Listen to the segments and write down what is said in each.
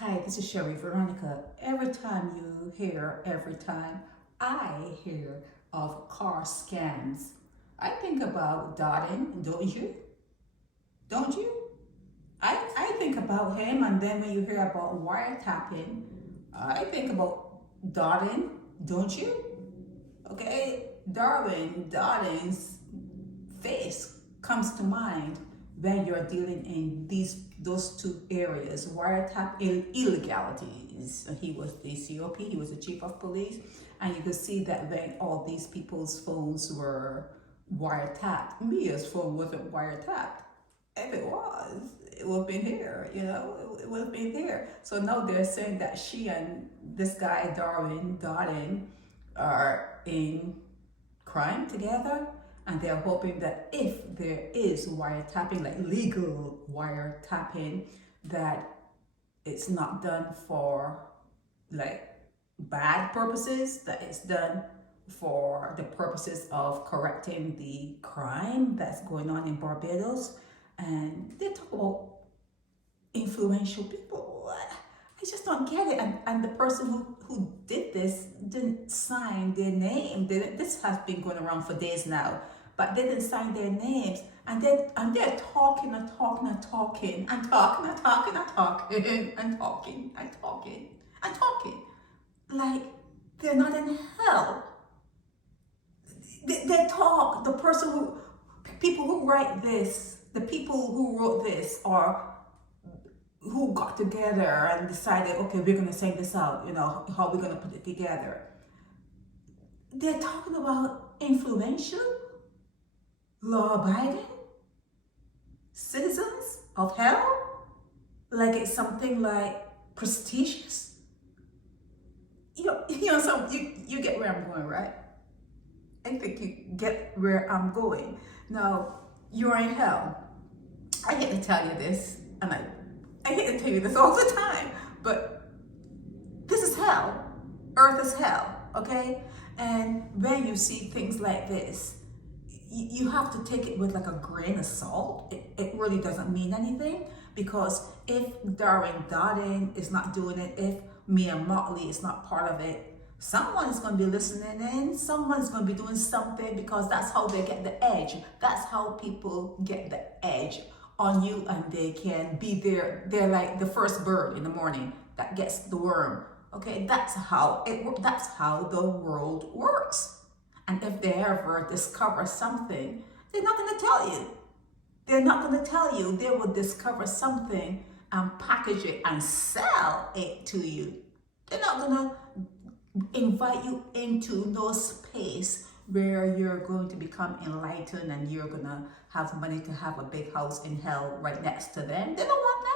Hi, this is Sherry Veronica. Every time I hear of car scams, I think about Dottin, don't you? Don't you? I think about him, and then when you hear about wiretapping, I think about Dottin, don't you? Okay, Dottin's face comes to mind when you're dealing in those two areas, wiretap illegalities. He was the COP, he was the chief of police, and you could see that when all these people's phones were wiretapped. Mia's phone wasn't wiretapped. If it was, it would have been here, it would have been here. So now they're saying that she and this guy, Dottin, are in crime together, and they're hoping that if there is wiretapping, like legal wiretapping, that it's not done for like bad purposes, that it's done for the purposes of correcting the crime that's going on in Barbados. And they talk about influential people. I just don't get it. And the person who did this didn't sign their name. This has been going around for days now, but they didn't sign their names. And they're talking and talking and talking and talking and talking and talking and talking and talking and talking. Like they're not in hell. They talk. People who write this, the people who wrote this, or who got together and decided, okay, we're going to send this out, how we're going to put it together. They're talking about influential, law-abiding citizens of hell, like it's something like prestigious. You get where I'm going, right? I think you get where I'm going. Now, you're in hell. I hate to tell you this, and I hate to tell you this all the time, but this is hell. Earth is hell, okay? And when you see things like this, you have to take it with like a grain of salt. It really doesn't mean anything, because if Dottin is not doing it, if Mottley is not part of it, someone is going to be listening in, someone's going to be doing something, because that's how they get the edge. That's how people get the edge on you, and they can be there. They're like the first bird in the morning that gets the worm. Okay, that's how the world works. And if they ever discover something, they're not going to tell you. They're not going to tell you. They will discover something and package it and sell it to you. They're not going to invite you into no space where you're going to become enlightened and you're going to have money to have a big house in hell right next to them. They don't want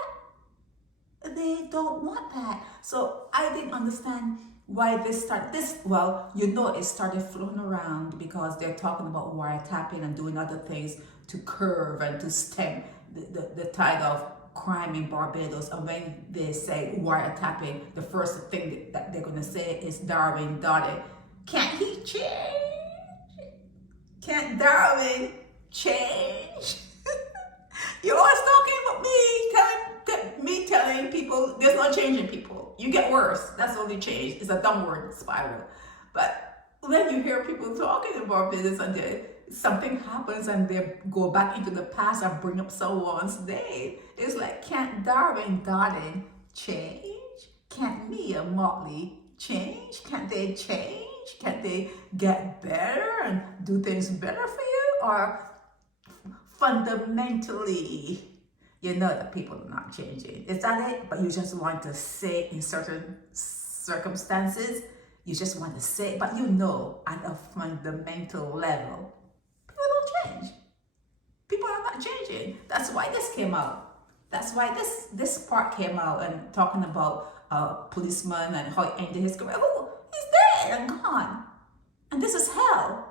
that. They don't want that. So I didn't understand why this started. It started floating around because they're talking about wiretapping and doing other things to curb and to stem the tide of crime in Barbados. And when they say wiretapping, the first thing that they're going to say is Darwin Dottin. Can't he change? Can't Darwin change? You're always talking about me telling people there's no changing people. You get worse. That's the only change. It's a downward spiral. But when you hear people talking about Barbados and something happens and they go back into the past and bring up someone's day, it's like, can't Dottin change? Can't Mottley change? Can't they change? Can't they get better and do things better for you? Or fundamentally, that people are not changing. Is that it? But you just want to say in certain circumstances, you just want to say, but at a fundamental level, people don't change. People are not changing. That's why this came out. That's why this part came out, and talking about a policeman and how he ended his career. Oh, he's dead and gone. And this is hell.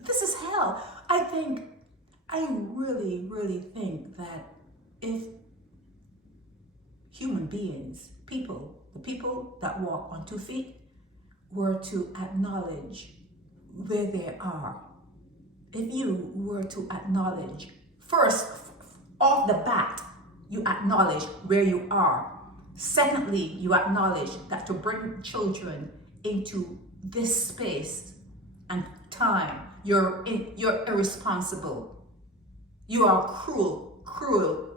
This is hell. I really, really think that if human beings, the people that walk on 2 feet, were to acknowledge where they are, if you were to acknowledge first, off the bat, you acknowledge where you are, Secondly, you acknowledge that to bring children into this space and time, you're irresponsible. You are cruel.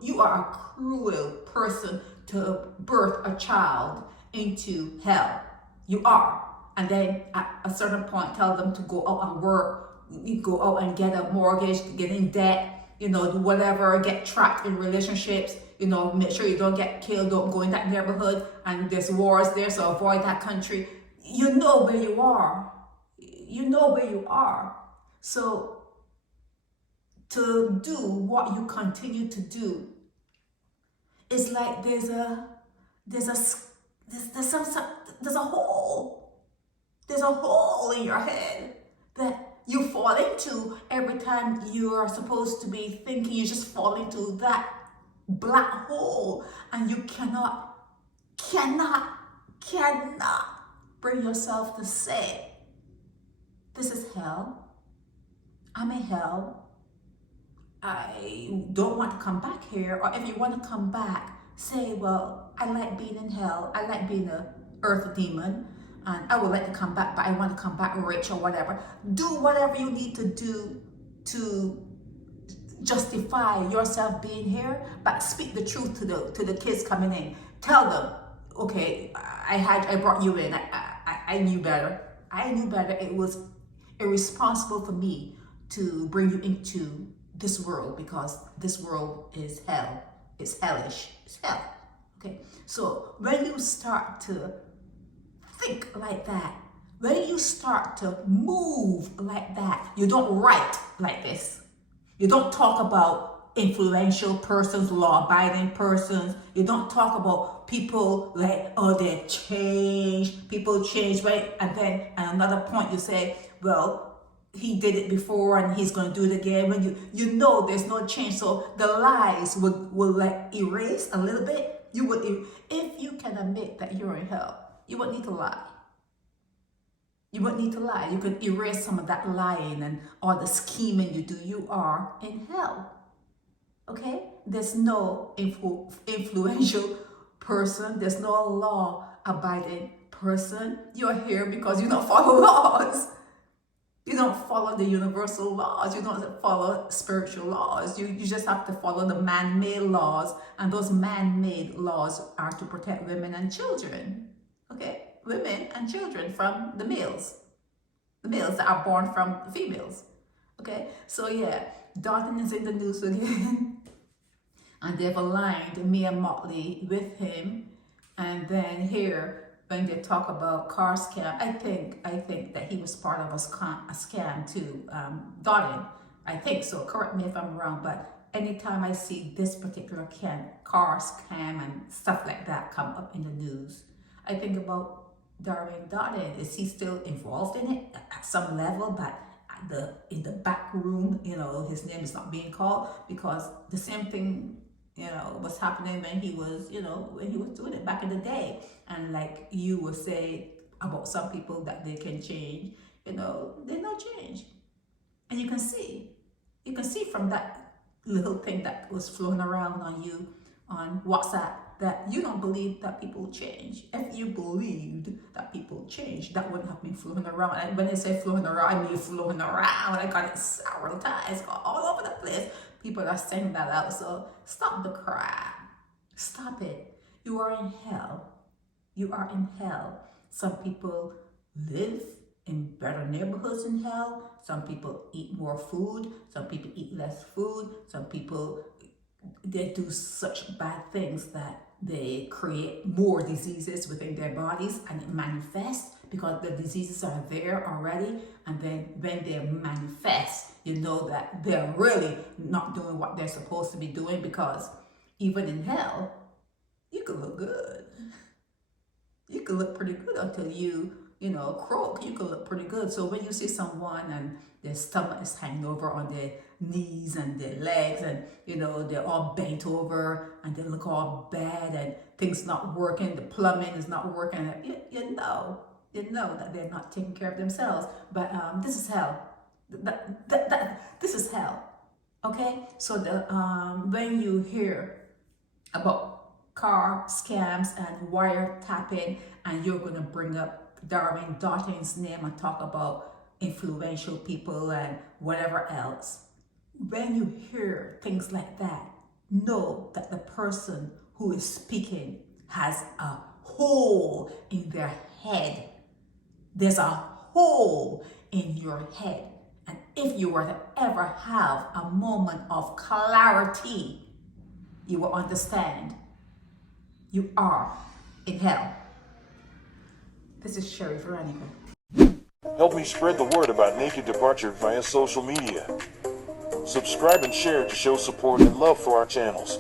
You are a cruel person to birth a child into hell. You are. And then at a certain point, tell them to go out and work, go out and get a mortgage, get in debt, do whatever, get trapped in relationships, make sure you don't get killed, don't go in that neighborhood, and there's wars there, so avoid that country. You know where you are. You know where you are. So to do what you continue to do, it's like there's a hole. There's a hole in your head that you fall into every time you are supposed to be thinking. You just fall into that black hole, and you cannot bring yourself to say, this is hell. I'm in hell. I don't want to come back here. Or if you want to come back, say, well, I like being in hell. I like being an earth demon. And I would like to come back, but I want to come back rich or whatever. Do whatever you need to do to justify yourself being here, but speak the truth to the kids coming in. Tell them, okay, I brought you in. I knew better. I knew better. It was irresponsible for me to bring you into this world, because this world is hell. It's hellish. It's hell. Okay. So when you start to think like that, when you start to move like that, you don't write like this. You don't talk about influential persons, law-abiding persons. You don't talk about people like, oh, they change. People change, right? And then at another point you say, well, he did it before and he's going to do it again. When you know there's no change, so the lies will like erase a little bit. You would, if you can admit that you're in hell, you won't need to lie. You won't need to lie. You could erase some of that lying and all the scheming you do. You are in hell. Okay? There's no influential person. There's no law-abiding person. You're here because you don't follow laws. You don't follow the universal laws. You don't follow spiritual laws. You just have to follow the man-made laws. And those man-made laws are to protect women and children. Okay? Women and children from the males that are born from females. Okay, so yeah, Dottin is in the news again, and they've aligned me and Mottley with him. And then here, when they talk about car scam, I think that he was part of a scam too. Dottin, I think so. Correct me if I'm wrong, but anytime I see this particular car scam and stuff like that come up in the news, I think about Darwin Dottin. Is he still involved in it at some level, but in the back room, his name is not being called, because the same thing, was happening when he was doing it back in the day. And like you would say about some people that they can change, they're not change. And you can see from that little thing that was floating around on you on WhatsApp that you don't believe that people change. If you believed that people change, that wouldn't have been floating around. And when I say floating around, I mean floating around. I got it several times, all over the place. People are saying that out. So stop the crap. Stop it. You are in hell. You are in hell. Some people live in better neighborhoods in hell. Some people eat more food. Some people eat less food. Some people, they do such bad things that they create more diseases within their bodies, and it manifests because the diseases are there already. And then when they manifest, you know that they're really not doing what they're supposed to be doing, because even in hell, you could look good. You could look pretty good until you croak. You could look pretty good. So when you see someone and their stomach is hanging over on their knees and their legs, and they're all bent over and they look all bad and things not working, the plumbing is not working, you know that they're not taking care of themselves. But this is hell. This is hell. Okay, so when you hear about car scams and wiretapping, and you're going to bring up Darwin, Dottin's name and talk about influential people and whatever else. When you hear things like that, know that the person who is speaking has a hole in their head. There's a hole in your head. And if you were to ever have a moment of clarity, you will understand you are in hell. This is Sherry Veronica. Help me spread the word about Naked Departure via social media. Subscribe and share to show support and love for our channels.